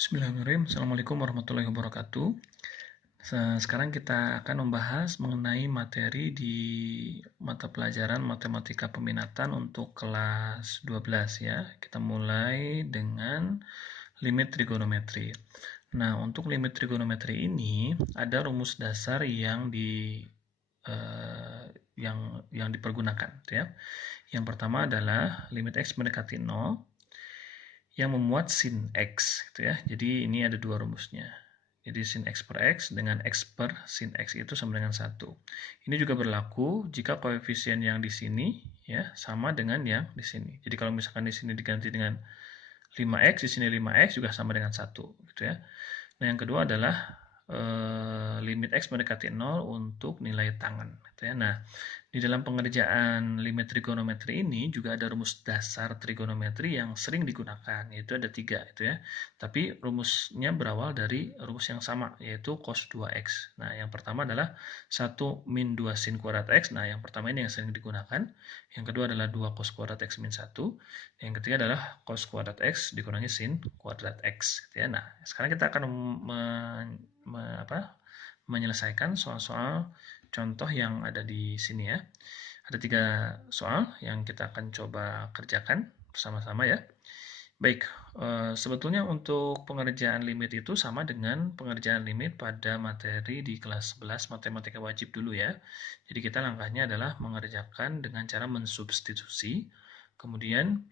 Bismillahirrahmanirrahim. Assalamualaikum warahmatullahi wabarakatuh. Sekarang kita akan membahas mengenai materi di mata pelajaran Matematika Peminatan untuk kelas 12 ya. Kita mulai dengan limit trigonometri. Nah, untuk limit trigonometri ini ada rumus dasar eh, yang dipergunakan ya. Yang pertama adalah limit x mendekati 0 yang memuat sin X gitu ya. Jadi ini ada dua rumusnya. Jadi sin X per X dengan X per sin X itu sama dengan 1. Ini juga berlaku jika koefisien yang di sini ya sama dengan yang di sini. Jadi kalau misalkan di sini diganti dengan 5X, di sini 5X juga sama dengan 1 gitu ya. Nah, yang kedua adalah limit X mendekati 0 untuk nilai tangan gitu ya. Nah, di dalam pengerjaan limit trigonometri ini juga ada rumus dasar trigonometri yang sering digunakan, yaitu ada 3 itu ya. Tapi rumusnya berawal dari rumus yang sama, yaitu cos 2x. Nah, yang pertama adalah 1 min 2 sin kuadrat x. Nah, yang pertama ini yang sering digunakan. Yang kedua adalah 2 cos kuadrat x min 1. Yang ketiga adalah cos kuadrat x dikurangi sin kuadrat x. Gitu ya. Nah, sekarang kita akan menyelesaikan soal-soal contoh yang ada di sini ya. Ada 3 soal yang kita akan coba kerjakan bersama-sama ya. Baik, sebetulnya untuk pengerjaan limit itu sama dengan pengerjaan limit pada materi di kelas 11 matematika wajib dulu ya. Jadi kita langkahnya adalah mengerjakan dengan cara mensubstitusi. Kemudian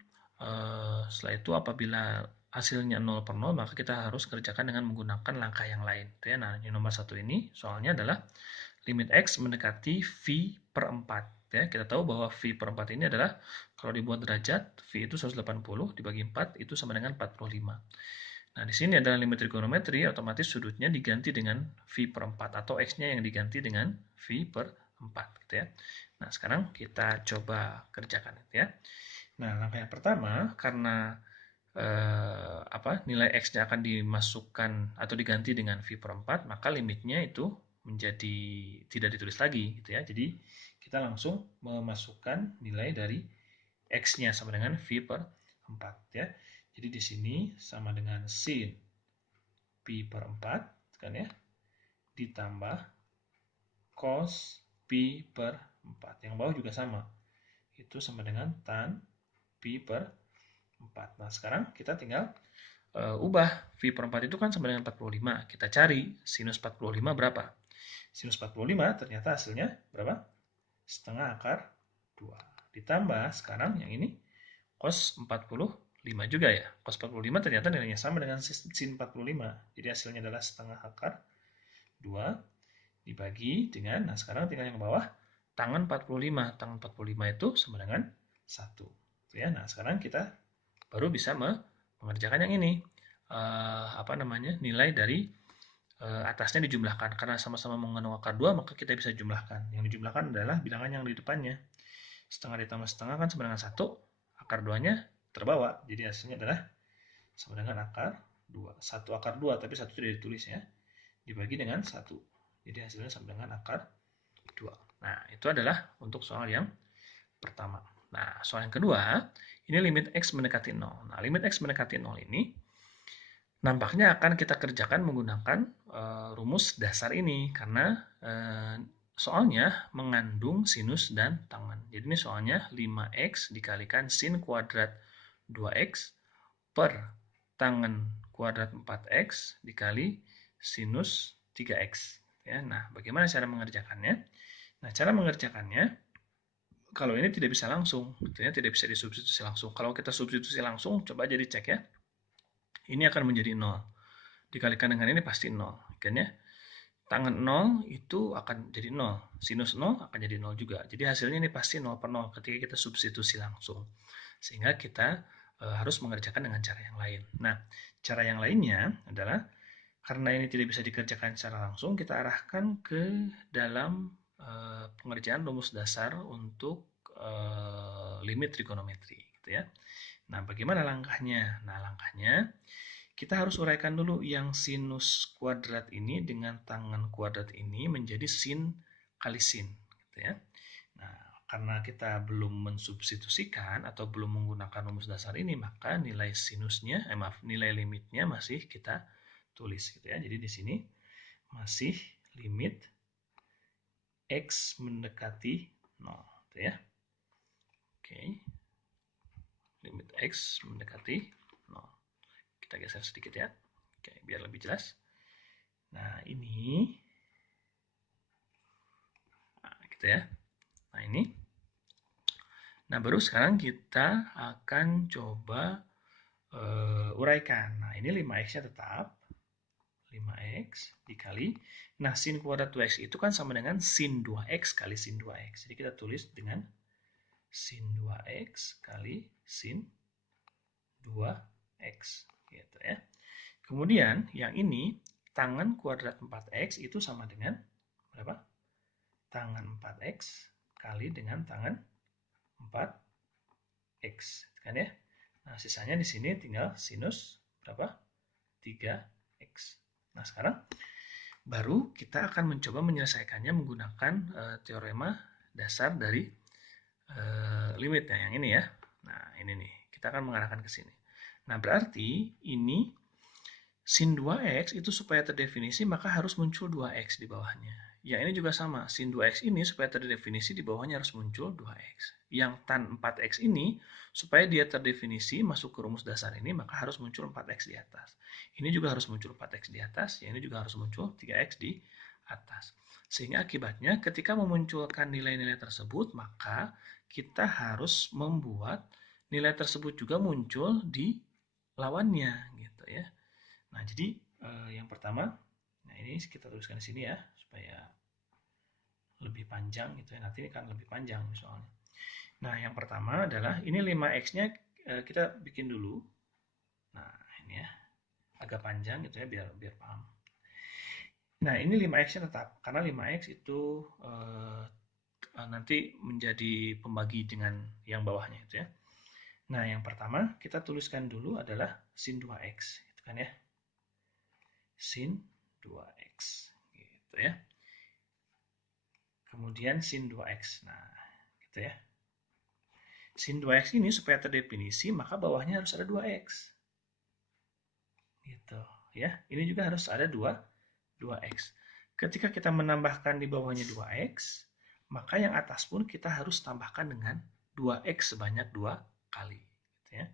setelah itu apabila hasilnya 0 per 0, maka kita harus kerjakan dengan menggunakan langkah yang lain. Nah, yang nomor 1 ini soalnya adalah limit X mendekati V per 4. Ya, kita tahu bahwa V per 4 ini adalah kalau dibuat derajat, V itu 180 dibagi 4 itu sama dengan 45. Nah, di sini adalah limit trigonometri, otomatis sudutnya diganti dengan V per 4 atau X-nya yang diganti dengan V per 4 gitu ya. Nah, sekarang kita coba kerjakan ya. Nah, langkah yang pertama karena nilai X-nya akan dimasukkan atau diganti dengan V per 4, maka limitnya itu menjadi tidak ditulis lagi gitu ya. Jadi kita langsung memasukkan nilai dari X-nya sama dengan V per 4 ya. Jadi di sini sama dengan sin Pi per 4 kan ya, ditambah cos Pi per 4. Yang bawah juga sama. Itu sama dengan tan Pi per 4. Nah, sekarang kita tinggal ubah V per 4 itu kan sama dengan 45. Kita cari sinus 45 berapa. Sinus 45 ternyata hasilnya berapa? Setengah akar 2. Ditambah sekarang yang ini cos 45 juga ya. Cos 45 ternyata nilainya sama dengan sin 45. Jadi hasilnya adalah setengah akar 2 dibagi dengan, nah sekarang tinggal yang bawah, tangan 45. Tangan 45 itu sama dengan 1. Ya, nah sekarang kita baru bisa mengerjakan yang ini. Nilai dari atasnya dijumlahkan. Karena sama-sama mengandung akar 2, maka kita bisa jumlahkan. Yang dijumlahkan adalah bilangan yang di depannya. Setengah ditambah setengah kan sama dengan 1. Akar 2-nya terbawa. Jadi hasilnya adalah sama dengan akar 2. 1 akar 2, tapi 1 tidak ditulis ya. Dibagi dengan 1. Jadi hasilnya sama dengan akar 2. Nah, itu adalah untuk soal yang pertama. Nah, soal yang kedua, ini limit X mendekati 0. Nah, limit X mendekati 0 ini nampaknya akan kita kerjakan menggunakan rumus dasar ini karena soalnya mengandung sinus dan tangen. Jadi ini soalnya 5x dikalikan sin kuadrat 2x per tangen kuadrat 4x dikali sinus 3x. Ya, nah, bagaimana cara mengerjakannya? Nah, cara mengerjakannya kalau ini tidak bisa langsung, tidak bisa disubstitusi langsung. Kalau kita substitusi langsung, coba aja dicek ya. Ini akan menjadi 0. Dikalikan dengan ini pasti 0. Kan ya? Tangan 0 itu akan jadi 0. Sinus 0 akan jadi 0 juga. Jadi hasilnya ini pasti 0 per 0 ketika kita substitusi langsung. Sehingga kita harus mengerjakan dengan cara yang lain. Nah, cara yang lainnya adalah karena ini tidak bisa dikerjakan secara langsung, kita arahkan ke dalam pengerjaan rumus dasar untuk limit trigonometri gitu ya. Nah, bagaimana langkahnya? Nah, langkahnya kita harus uraikan dulu yang sinus kuadrat ini dengan tangen kuadrat ini menjadi sin kali sin gitu ya. Nah, karena kita belum mensubstitusikan atau belum menggunakan rumus dasar ini, maka nilai sinusnya, nilai limitnya masih kita tulis gitu ya. Jadi di sini masih limit X mendekati 0 gitu ya. Oke. Limit X mendekati 0. Kita geser sedikit ya. Oke, biar lebih jelas. Nah, ini gitu ya. Nah, ini. Nah, baru sekarang kita akan coba uraikan. Nah, ini 5x-nya tetap 5x dikali. Nah, sin kuadrat 2x itu kan sama dengan sin 2x kali sin 2x. Jadi kita tulis dengan sin 2x kali sin 2x gitu ya. Kemudian yang ini tangan kuadrat 4x itu sama dengan berapa? Tangan 4x kali dengan tangan 4x kan ya. Nah, sisanya di sini tinggal sinus berapa? 3x. Nah, sekarang baru kita akan mencoba menyelesaikannya menggunakan teorema dasar dari limitnya yang ini ya. Nah, ini nih. Kita akan mengarahkan ke sini. Nah, berarti ini sin 2x itu supaya terdefinisi maka harus muncul 2x di bawahnya. Yang ini juga sama, sin 2x ini supaya terdefinisi di bawahnya harus muncul 2x. Yang tan 4x ini supaya dia terdefinisi masuk ke rumus dasar ini maka harus muncul 4x di atas. Ini juga harus muncul 4x di atas, yang ini juga harus muncul 3x di atas. Sehingga akibatnya ketika memunculkan nilai-nilai tersebut maka kita harus membuat nilai tersebut juga muncul di lawannya gitu ya. Nah, jadi yang pertama, nah ini kita tuliskan di sini ya, supaya lebih panjang gitu ya. Nanti ini kan lebih panjang soalnya. Nah, yang pertama adalah ini 5x-nya kita bikin dulu. Nah, ini ya, agak panjang gitu ya, biar paham. Nah, ini 5x-nya tetap, karena 5x itu nanti menjadi pembagi dengan yang bawahnya itu ya. Nah, yang pertama kita tuliskan dulu adalah sin 2x, gitu kan ya. Sin 2x, gitu ya. Kemudian sin 2x. Nah, gitu ya. Sin 2x ini supaya terdefinisi, maka bawahnya harus ada 2x. Gitu ya. Ini juga harus ada 2x. Ketika kita menambahkan di bawahnya 2x, maka yang atas pun kita harus tambahkan dengan 2x sebanyak 2 kali. Gitu ya.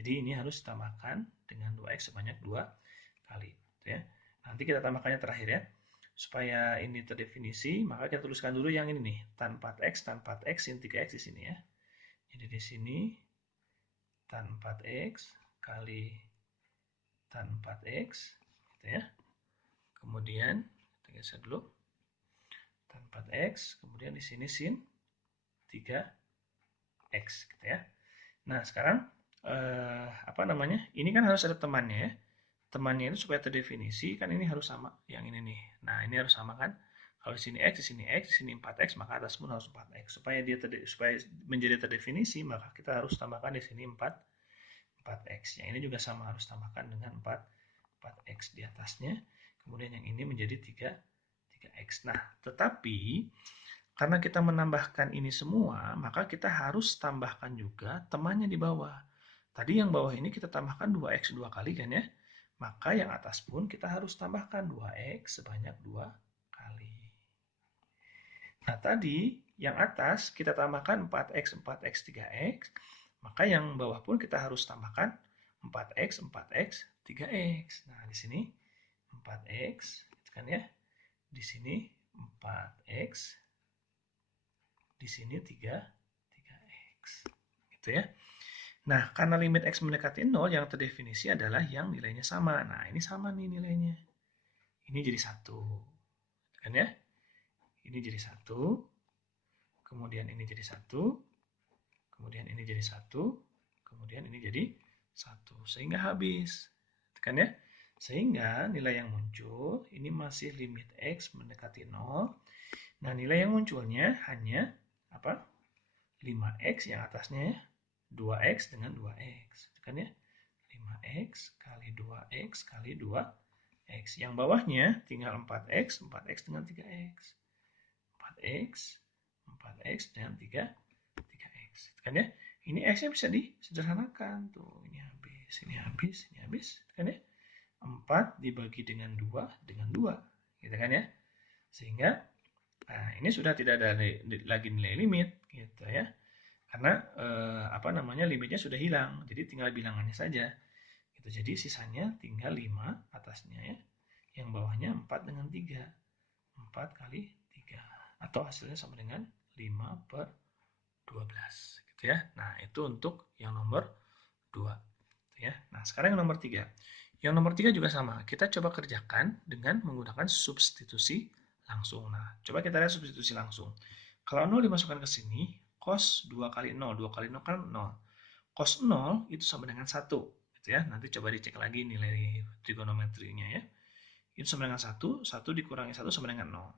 Jadi ini harus ditambahkan dengan 2x sebanyak 2 kali. Gitu ya. Nanti kita tambahkannya terakhir ya. Supaya ini terdefinisi, maka kita tuliskan dulu yang ini nih, tan 4x, tan 4x, sin 3x di sini ya. Jadi di sini tan 4x kali tan 4x, gitu ya. Kemudian kita geser dulu tan 4x, kemudian di sini sin 3x, gitu ya. Nah sekarang apa namanya? Ini kan harus ada temannya ya. Temannya itu supaya terdefinisi kan ini harus sama yang ini nih. Nah ini harus sama kan? Kalau di sini x, di sini x, di sini 4x, maka atas pun harus 4x. Supaya supaya menjadi terdefinisi, maka kita harus tambahkan di sini 4x. Yang ini juga sama harus tambahkan dengan 4x di atasnya. Kemudian yang ini menjadi 3x. Nah, tetapi karena kita menambahkan ini semua, maka kita harus tambahkan juga temannya di bawah. Tadi yang bawah ini kita tambahkan 2x 2 kali kan ya? Maka yang atas pun kita harus tambahkan 2x sebanyak 2 kali. Nah, tadi yang atas kita tambahkan 4x, 4x, 3x. Maka yang bawah pun kita harus tambahkan 4x, 4x, 3x. Nah, di sini 4x, kan ya. Di sini 4x. Di sini 3x. Gitu ya. Nah, karena limit x mendekati 0 yang terdefinisi adalah yang nilainya sama. Nah, ini sama nih nilainya. Ini jadi 1. Kan ya? Ini jadi 1. Kemudian ini jadi 1. Kemudian ini jadi 1. Kemudian ini jadi 1. Sehingga habis. Kan ya? Sehingga nilai yang muncul ini masih limit x mendekati 0. Nah, nilai yang munculnya hanya apa? 5x yang atasnya 2x dengan 2x. Kan ya? 5x kali 2x kali 2x. Yang bawahnya tinggal 4x, 4x dengan 3x. 4x 4x dan 3x. Kan ya? Ini x-nya bisa disederhanakan. Tuh, ini habis, ini habis, ini habis. Kan ya? 4 dibagi dengan 2 dengan 2. Gitu kan ya? Sehingga nah, ini sudah tidak ada lagi nilai limit gitu ya. Karena apa namanya limitnya sudah hilang. Jadi tinggal bilangannya saja. Gitu. Jadi sisanya tinggal 5 atasnya ya. Yang bawahnya 4 dengan 3. 4 kali 3. Atau hasilnya sama dengan 5/12. Gitu ya. Nah, itu untuk yang nomor 2. Gitu ya. Nah, sekarang yang nomor 3. Yang nomor 3 juga sama. Kita coba kerjakan dengan menggunakan substitusi langsung. Nah, coba kita lihat substitusi langsung. Kalau 0 dimasukkan ke sini, cos 2 kali 0. 2 kali 0 kan 0. Cos 0 itu sama dengan 1. Gitu ya. Nanti coba dicek lagi nilai trigonometrinya ya. Itu sama dengan 1. 1 dikurangi 1 sama dengan 0.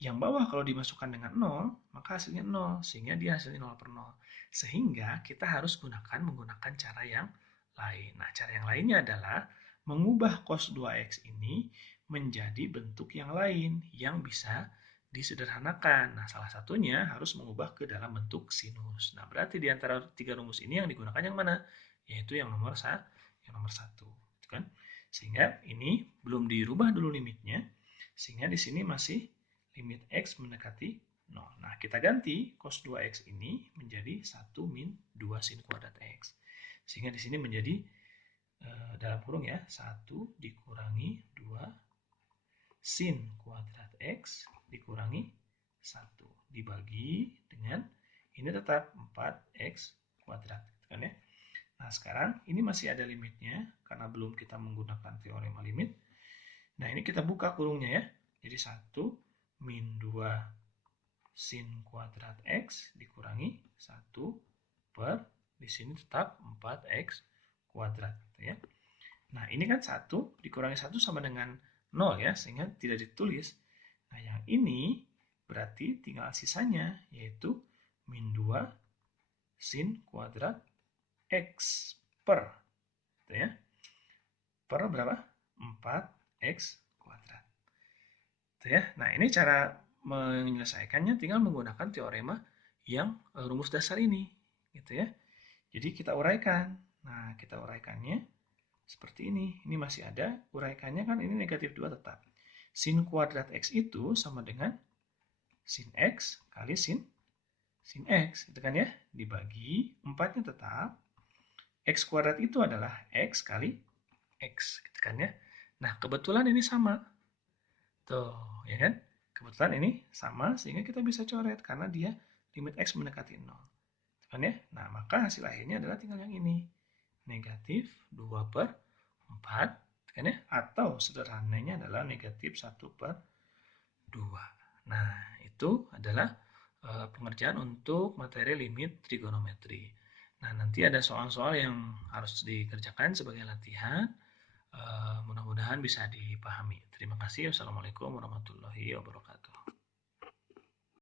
Yang bawah kalau dimasukkan dengan 0, maka hasilnya 0. Sehingga dia hasilnya 0/0. Sehingga kita harus menggunakan cara yang lain. Nah, cara yang lainnya adalah mengubah cos 2x ini menjadi bentuk yang lain yang bisa disederhanakan. Nah, salah satunya harus mengubah ke dalam bentuk sinus. Nah, berarti di antara 3 rumus ini yang digunakan yang mana? Yaitu yang nomor 1. Kan? Sehingga ini belum dirubah dulu limitnya. Sehingga di sini masih limit x mendekati 0. Nah, kita ganti cos 2x ini menjadi 1 min 2 sin kuadrat x. Sehingga di sini menjadi dalam kurung ya, 1 dikurangi 2 sin kuadrat x dikurangi 1 dibagi dengan ini tetap 4x kuadrat. Kan ya? Nah, sekarang ini masih ada limitnya karena belum kita menggunakan teorema limit. Nah, ini kita buka kurungnya ya. Jadi 1 min 2 sin kuadrat x dikurangi 1 per di sini tetap 4x kuadrat gitu ya. Nah, ini kan 1 dikurangi 1 sama dengan 0 ya, sehingga tidak ditulis. Nah, yang ini berarti tinggal sisanya yaitu min 2 sin kuadrat x per gitu ya. Per berapa? 4x kuadrat. Gitu ya. Nah, ini cara menyelesaikannya tinggal menggunakan teorema yang rumus dasar ini, gitu ya. Jadi kita uraikan. Nah, kita uraikannya seperti ini. Ini masih ada uraikannya kan ini negatif 2 tetap. Sin kuadrat x itu sama dengan sin x kali sin x, gitu kan ya. Dibagi 4-nya tetap x kuadrat itu adalah x kali x, gitu kan ya. Nah, kebetulan ini sama. Tuh, ya kan? Kebetulan ini sama sehingga kita bisa coret karena dia limit x mendekati 0. Kan ya? Nah, maka hasil akhirnya adalah tinggal yang ini. Negatif 2/4, kan ya? Atau sederhananya adalah negatif 1/2. Nah, itu adalah pengerjaan untuk materi limit trigonometri. Nah, nanti ada soal-soal yang harus dikerjakan sebagai latihan. Mudah-mudahan bisa dipahami. Terima kasih. Wassalamualaikum warahmatullahi wabarakatuh.